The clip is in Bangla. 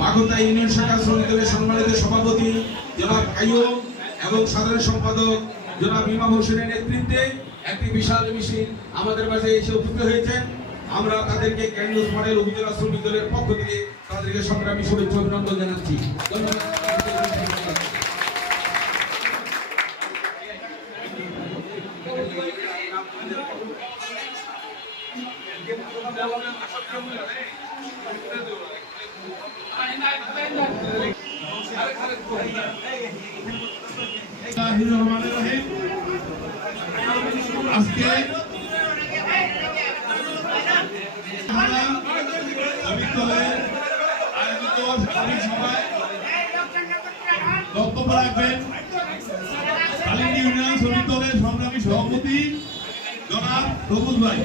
বাগতা ইউনিয়ন শাখা শ্রমিক দলের সম্মানিত সভাপতি জনাব কাইয়ুম এবং সাধারণ সম্পাদক জনাব ইমাম হোসেনের নেতৃত্বে একটি বিশাল মিছিল আমাদের মাঝে এসে উপস্থিত হয়েছেন। আমরা তাদেরকে ক্যান্ডোজ মডেল উপজেলা শ্রমিক দলের পক্ষ থেকে তাদেরকে সংগ্রামী শুভেচ্ছা অভিনন্দন জানাচ্ছি। ধন্যবাদ। আজকে আয়োজিত সাংবাদিক সভায় বক্তব্য রাখবেন কালিন্দি ইউনিয়ন শ্রমিক দলের সংগ্রামী সভাপতি জনাব রবুল ভাই।